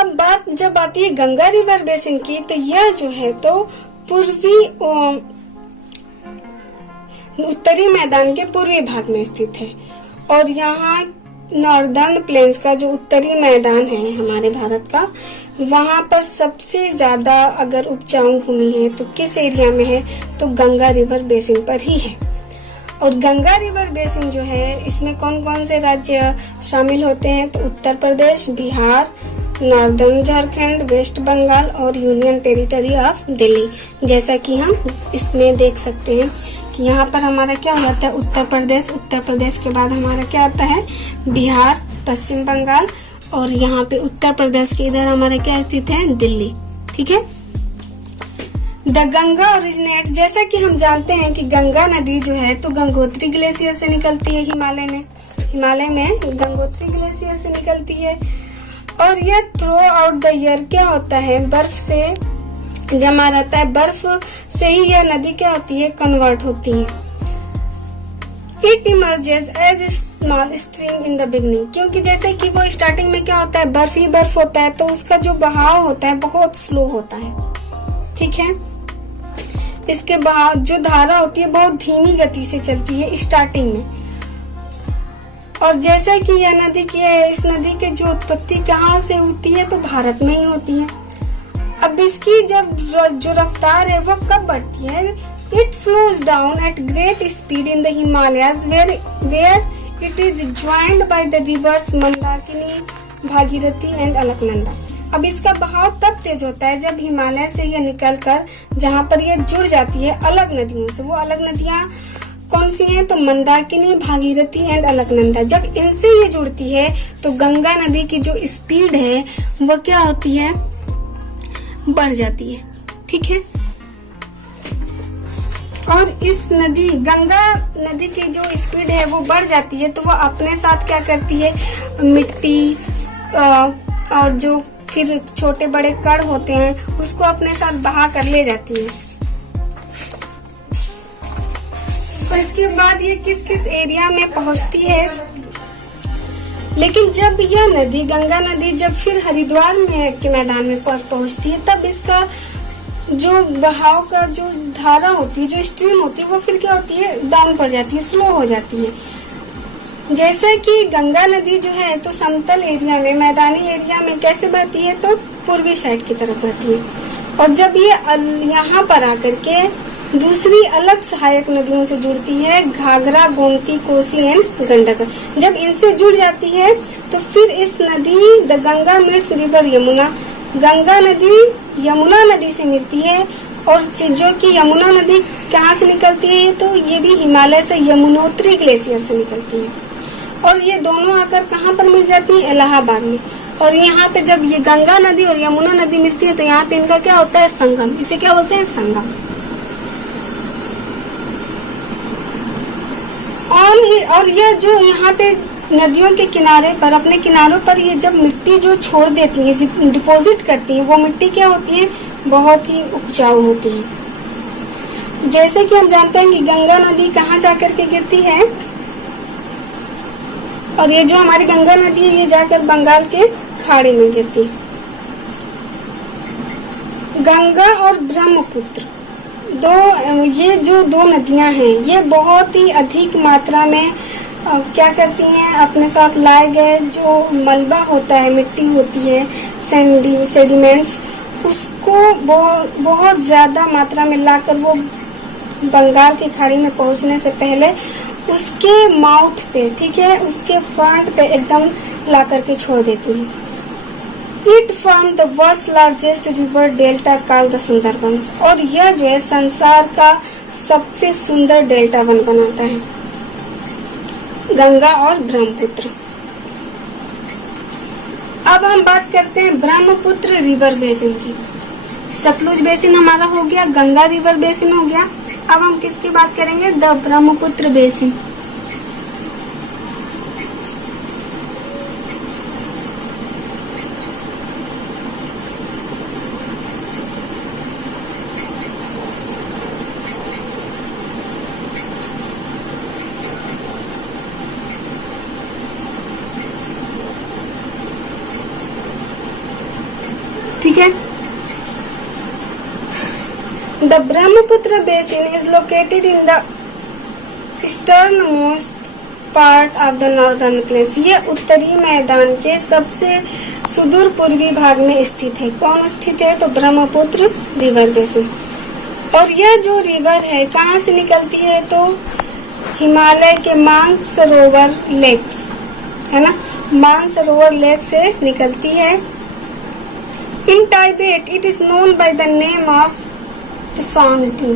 अब बात जब आती है गंगा रिवर बेसिन की, तो यह जो है तो पूर्वी उत्तरी मैदान के पूर्वी भाग में स्थित है। और यहाँ नॉर्दर्न प्लेन्स का जो उत्तरी मैदान है हमारे भारत का, वहाँ पर सबसे ज्यादा अगर उपजाऊ भूमि है तो किस एरिया में है, तो गंगा रिवर बेसिन पर ही है। और गंगा रिवर बेसिन जो है, इसमें कौन कौन से राज्य शामिल होते हैं, तो उत्तर प्रदेश, बिहार, नॉर्दर्न झारखंड, वेस्ट बंगाल और यूनियन टेरिटरी ऑफ दिल्ली। जैसा कि हम इसमें देख सकते हैं कि यहाँ पर हमारा क्या हो जाता है, उत्तर प्रदेश के बाद हमारा क्या आता है, बिहार, पश्चिम बंगाल, और यहाँ पे उत्तर प्रदेश के इधर हमारा क्या स्थित है, दिल्ली। ठीक है। द गंगा ओरिजिनेट, जैसा कि हम जानते हैं कि गंगा नदी जो है तो गंगोत्री ग्लेशियर से निकलती है। हिमालय में गंगोत्री ग्लेशियर से निकलती है। और यह थ्रू आउट द ईयर क्या होता है, बर्फ से जमा रहता है, बर्फ से ही यह नदी क्या होती है, कन्वर्ट होती है। It emerges as small stream in the beginning, क्योंकि जैसे कि वो स्टार्टिंग में क्या होता है, बर्फ ही बर्फ होता है, तो उसका जो बहाव होता है बहुत स्लो होता है। ठीक है। इसके बहाव जो धारा होती है बहुत धीमी गति से चलती है स्टार्टिंग में। और जैसा कि यह नदी की है, इस नदी की जो उत्पत्ति कहाँ से होती है, तो भारत में ही होती है। अब इसकी जब जो रफ्तार है वो कब बढ़ती है, it flows down at great speed in the Himalayas where it is joined by the rivers Mandakini, Bhagirathi and Alaknanda. अब इसका बहाव तब तेज होता है जब हिमालय से यह निकलकर जहाँ पर यह जुड़ जाती है अलग नदियों से। वो अलग नदियाँ कौन सी हैं, तो मंदाकिनी, भागीरथी एंड अलकनंदा। जब इनसे ये जुड़ती है तो गंगा नदी की जो स्पीड है वो क्या होती है, बढ़ जाती है। ठीक है। और इस गंगा नदी की जो स्पीड है वो बढ़ जाती है, तो वो अपने साथ क्या करती है, मिट्टी और जो फिर छोटे बड़े कण होते हैं उसको अपने साथ बहा कर ले जाती है। तो इसके बाद ये किस किस एरिया में पहुंचती है। लेकिन जब यह नदी, गंगा नदी, जब फिर हरिद्वार में के मैदान में पहुंचती है, तब इसका जो बहाव का जो धारा होती है, जो स्ट्रीम होती है, वो फिर क्या होती है, डाउन पड़ जाती है, स्लो हो जाती है। जैसे कि गंगा नदी जो है तो समतल एरिया में, मैदानी एरिया में कैसे बहती है, तो पूर्वी साइड की तरफ बहती है। और जब ये यहाँ पर आकर के दूसरी अलग सहायक नदियों से जुड़ती है, घाघरा, गोमती, कोसी एंड गंडक, जब इनसे जुड़ जाती है तो फिर इस नदी the Ganga meets river Yamuna, Ganga नदी यमुना नदी से मिलती है। और जो कि यमुना नदी कहाँ से निकलती है, तो ये भी हिमालय से यमुनोत्री ग्लेशियर से निकलती है। और ये दोनों आकर कहाँ पर मिल जाती है, इलाहाबाद में। और यहाँ पे जब ये गंगा नदी और यमुना नदी मिलती है तो यहाँ पे इनका क्या होता है, संगम। इसे क्या बोलते हैं, संगम। और यह जो यहाँ पे नदियों के किनारे पर, अपने किनारों पर ये जब मिट्टी जो छोड़ देती है, डिपॉजिट करती है, वो मिट्टी क्या होती है, बहुत ही उपजाऊ होती है। जैसे कि हम जानते हैं कि गंगा नदी कहाँ जाकर के गिरती है, और ये जो हमारी गंगा नदी है ये जाकर बंगाल के खाड़ी में गिरती है। गंगा और ब्रह्मपुत्र ये जो दो नदियां हैं, ये बहुत ही अधिक मात्रा में क्या करती हैं, अपने साथ लाए गए जो मलबा होता है, मिट्टी होती है, सेडिमेंट्स, उसको बहुत ज्यादा मात्रा में लाकर वो बंगाल की खाड़ी में पहुंचने से पहले उसके माउथ पे, ठीक है, उसके फ्रंट पे एकदम ला करके छोड़ देती है। It form the world's largest river delta called the Sundarbans, और यह जो है संसार का सबसे सुंदर डेल्टा वन बनाता है, गंगा और ब्रह्मपुत्र। अब हम बात करते हैं ब्रह्मपुत्र रिवर बेसिन की। सतलुज बेसिन हमारा हो गया, गंगा रिवर बेसिन हो गया। अब हम किसकी बात करेंगे, the Brahmaputra basin. Brahmaputra basin is located in the eastern most part of the northern plains. यह उत्तरी मैदान के सबसे सुदूर पूर्वी भाग में स्थित है। कौन स्थित है? तो ब्रह्मपुत्र रिवर बेसिन। और यह जो रिवर है कहाँ से निकलती है? तो हिमालय के मानसरोवर लेक्स, है ना, मानसरोवर लेक से निकलती है। In Tibet it is known by the name of Tsangpo.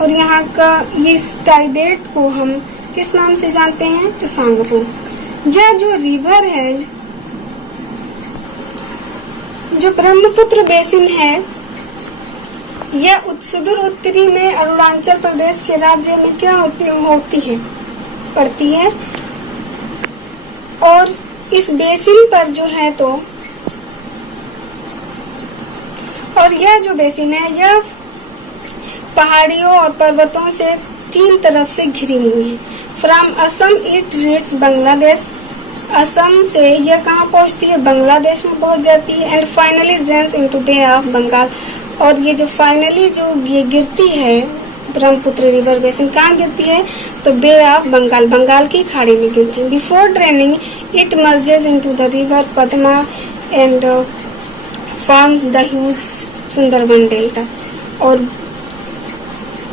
और यहाँ का इस टाइबेट को हम किस नाम से जानते हैं? त्सांगपू। यह जो रिवर है, जो ब्रह्मपुत्र बेसिन है, यह सुदूर उत्तरी में अरुणाचल प्रदेश के राज्य में क्या होती है, पड़ती है। और इस बेसिन पर जो है तो, और यह जो बेसिन है यह पहाड़ियों और पर्वतों से तीन तरफ से घिरी हुई है। From Assam it reads Bangladesh. Assam से यह कहाँ पहुँचती है? बांग्लादेश में पहुँच जाती है। And finally drains into bay of Bengal. और ये जो फाइनली जो ये गिरती है ब्रह्मपुत्र रिवर बेसिन, कहाँ गिरती है? तो बे ऑफ बंगाल, बंगाल की खाड़ी में गिरती है। Before draining it merges into the river Padma and forms the huge Sundarban delta. और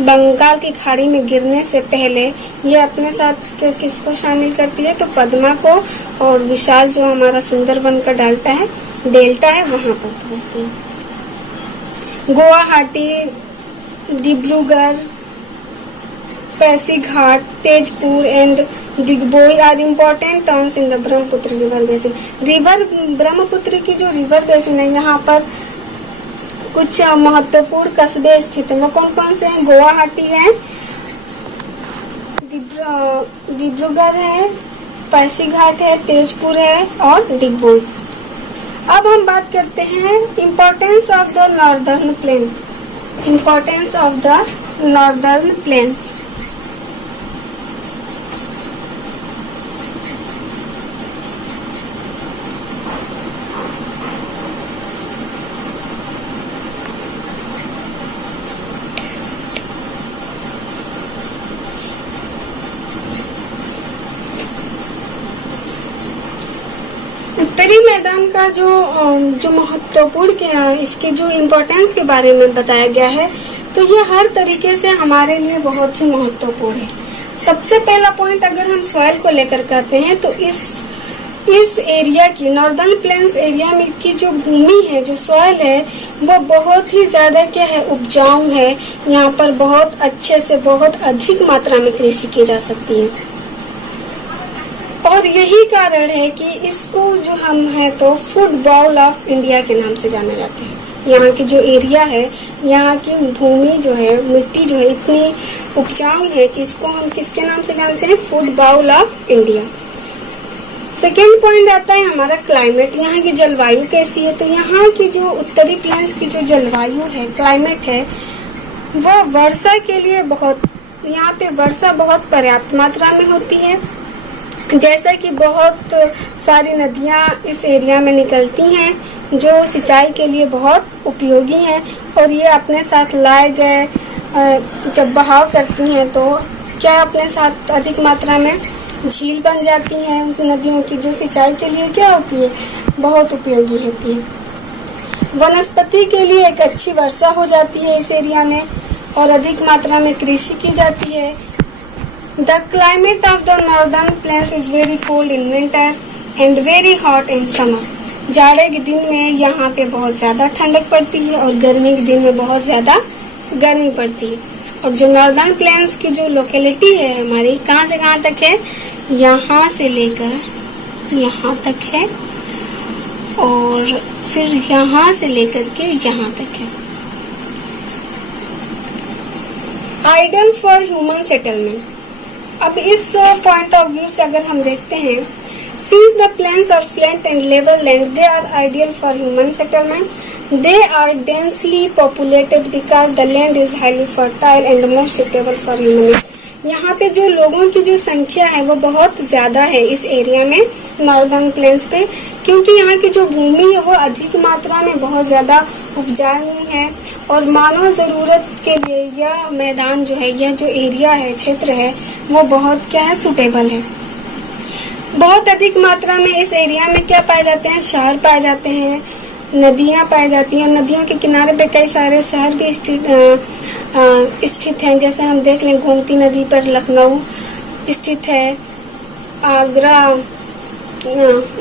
बंगाल की खाड़ी में गिरने से पहले ये अपने साथ किसको शामिल करती है? तो पद्मा को, और विशाल जो हमारा सुंदरबन का डेल्टा है वहां पर पहुंचती है। Guwahati, Dibrugarh, Pasighat, Tezpur and Digboi are important towns in the Brahmaputra river basin. Brahmaputra की जो रिवर बेसिन है, यहाँ पर कुछ महत्वपूर्ण कस्बे स्थित हैं। वो कौन कौन से हैं? गुवाहाटी है, डिब्रूगढ़ है, पासीघाट है, तेजपुर है और डिगबोई। अब हम बात करते हैं importance of the northern plains. Importance of the northern plains. उत्तरी मैदान का जो महत्वपूर्ण इसके जो इम्पोर्टेंस के बारे में बताया गया है, तो ये हर तरीके से हमारे लिए बहुत ही महत्वपूर्ण है। सबसे पहला पॉइंट अगर हम सॉइल को लेकर कहते हैं तो इस एरिया की, नॉर्दर्न प्लेन्स एरिया में की जो भूमि है, जो सॉइल है, वो बहुत ही ज्यादा क्या है? उपजाऊ है। यहाँ पर बहुत अच्छे से, बहुत अधिक मात्रा में कृषि की जा सकती है। और यही कारण है कि इसको जो हम है तो फूड बाउल ऑफ इंडिया के नाम से जाने जाते हैं। यहाँ की जो एरिया है, यहाँ की भूमि जो है, मिट्टी जो है, इतनी उपजाऊ है कि इसको हम किसके नाम से जानते हैं? Food bowl of India. Second point आता है हमारा क्लाइमेट। यहाँ की जलवायु कैसी है? तो यहाँ की जो उत्तरी प्लेन्स की जो जलवायु है, क्लाइमेट है, वो वर्षा के लिए बहुत, यहाँ पे वर्षा बहुत पर्याप्त मात्रा में होती है। जैसा कि बहुत सारी नदियां इस एरिया में निकलती हैं जो सिंचाई के लिए बहुत उपयोगी हैं, और ये अपने साथ लाए गए जब बहाव करती हैं तो क्या अपने साथ अधिक मात्रा में झील बन जाती हैं उस नदियों की, जो सिंचाई के लिए क्या होती है? बहुत उपयोगी होती है। वनस्पति के लिए एक अच्छी वर्षा हो जाती है इस एरिया में, और अधिक मात्रा में कृषि की जाती है। The climate of the northern plains is very cold in winter and very hot in summer. जाड़े के दिन में यहाँ पे बहुत ज्यादा ठंडक पड़ती है और गर्मी के दिन में बहुत ज्यादा गर्मी पड़ती है। और जो नॉर्दर्न प्लेन्स की जो लोकेलिटी है हमारी, कहाँ से कहाँ तक है? यहाँ से लेकर यहाँ तक है, और फिर यहाँ से लेकर के यहाँ तक है। Ideal for human settlement. अब इस पॉइंट ऑफ व्यू से अगर हम देखते हैं, since the plains are flat and level land, they are ideal for human settlements. They are densely populated because the land is highly fertile and more suitable for human. यहाँ पे जो लोगों की जो संख्या है वो बहुत ज्यादा है इस एरिया में, नॉर्दर्न प्लेन्स पे, क्योंकि यहाँ की जो भूमि है वो अधिक मात्रा में बहुत ज्यादा उपजाऊ है और मानव जरूरत के लिए यह मैदान जो है, यह जो एरिया है, क्षेत्र है, वो बहुत क्या है, सुटेबल है। बहुत अधिक मात्रा में इस एरिया में क्या पाए जाते हैं, शहर पाए जाते हैं, नदियां पाई जाती हैं। नदियों के किनारे पे कई सारे शहर भी स्थित हैं। जैसे हम देख लें, गोमती नदी पर लखनऊ स्थित है, आगरा,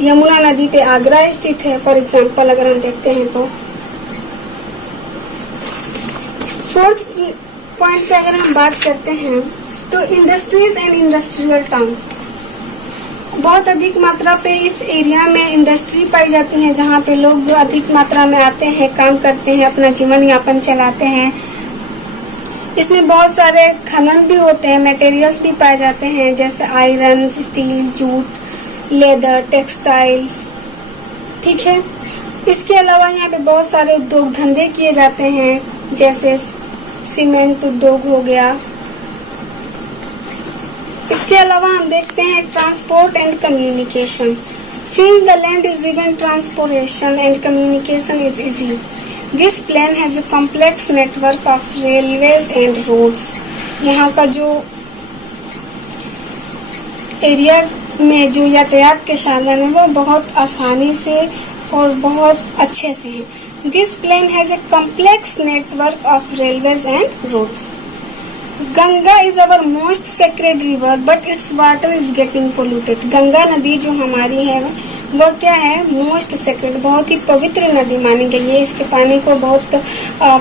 यमुना नदी पे आगरा स्थित है, फॉर एग्जाम्पल अगर हम देखते हैं तो। फोर्थ पॉइंट पे अगर हम बात करते हैं तो इंडस्ट्रीज एंड इंडस्ट्रियल टाउन, बहुत अधिक मात्रा पे इस एरिया में इंडस्ट्री पाई जाती है, जहाँ पे लोग अधिक मात्रा में आते हैं, काम करते हैं, अपना जीवन यापन चलाते हैं। इसमें बहुत सारे खनन भी होते हैं, मटेरियल्स भी पाए जाते हैं, जैसे iron, steel, jute, leather, textiles, ठीक है। इसके अलावा यहाँ पे बहुत सारे उद्योग धंधे किए जाते हैं, जैसे सीमेंट उद्योग हो गया। इसके अलावा हम देखते हैं transport and communication. Since the land is even, transportation and communication is easy. This plain has a complex network of railways and roads. यहाँ का जो एरिया में जो यातायात के साधन है वो बहुत आसानी से और बहुत अच्छे से है। This plain has a complex network of railways and roads. Ganga is our most sacred river but its water is getting polluted. Ganga नदी जो हमारी है वो क्या है, मोस्ट सेक्रेड, बहुत ही पवित्र नदी मानी गई है। इसके पानी को बहुत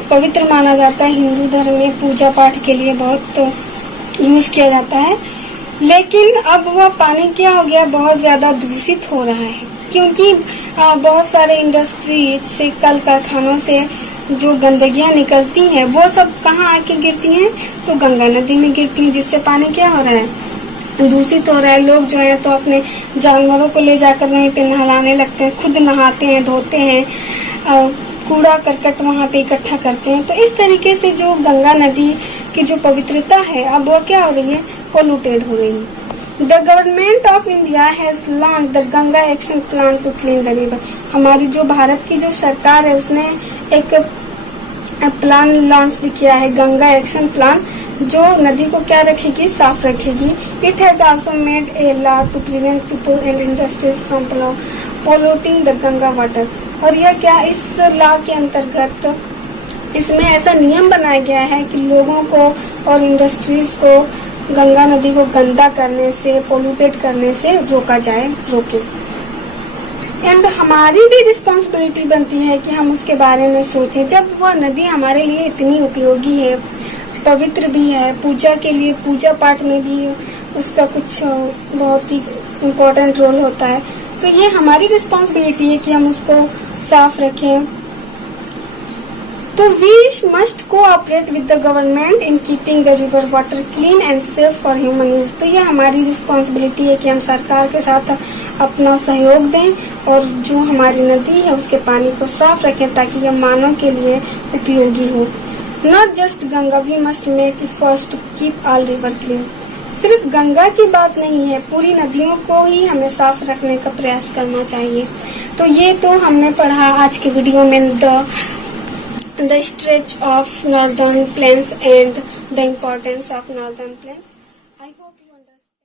पवित्र माना जाता है। हिंदू धर्म में पूजा पाठ के लिए बहुत यूज किया जाता है। लेकिन अब वह पानी क्या हो गया, बहुत ज्यादा दूषित हो रहा है, क्योंकि बहुत सारे इंडस्ट्री से, कल कारखानों से जो गंदगियां निकलती हैं वो सब कहाँ आके गिरती हैं, तो गंगा नदी में गिरती हैं, जिससे पानी क्या हो रहा है, दूषित हो रहा है। लोग जो है तो अपने जानवरों को ले जाकर वहीं पे नहलाने लगते हैं, खुद नहाते हैं, धोते हैं, कूड़ा करकट वहाँ पे इकट्ठा करते हैं। तो इस तरीके से जो गंगा नदी की जो पवित्रता है अब वो क्या हो रही है, पोल्यूटेड हो रही है। The government of India has launch the Ganga action plan to clean the river. हमारी जो भारत की जो सरकार है उसने एक प्लान लॉन्च किया है, गंगा एक्शन प्लान, जो नदी को क्या रखेगी, साफ रखेगी। It has also made a law to prevent people and industries from polluting the Ganga water. और यह क्या, इस लॉ के अंतर्गत इसमें ऐसा नियम बनाया गया है कि लोगों को और इंडस्ट्रीज को गंगा नदी को गंदा करने से, पोल्यूटेड करने से रोके। एंड हमारी भी रिस्पॉन्सिबिलिटी बनती है कि हम उसके बारे में सोचें। जब वह नदी हमारे लिए इतनी उपयोगी है, पवित्र भी है, पूजा के लिए, पूजा पाठ में भी उसका कुछ बहुत ही इम्पोर्टेंट रोल होता है, तो ये हमारी रिस्पॉन्सिबिलिटी है कि हम उसको साफ रखें। तो we must cooperate with the government in keeping the river water clean and safe for human use. तो ये हमारी रिस्पॉन्सिबिलिटी है कि हम सरकार के साथ अपना सहयोग दें और जो हमारी नदी है उसके पानी को साफ रखें, ताकि यह मानव के लिए उपयोगी हो। Not just Ganga, we must make efforts to keep all river clean. सिर्फ गंगा की बात नहीं है, पूरी नदियों को ही हमें साफ रखने का प्रयास करना चाहिए। तो ये तो हमने पढ़ा आज के वीडियो में the stretch of northern plains and the importance of northern plains. I hope you understand.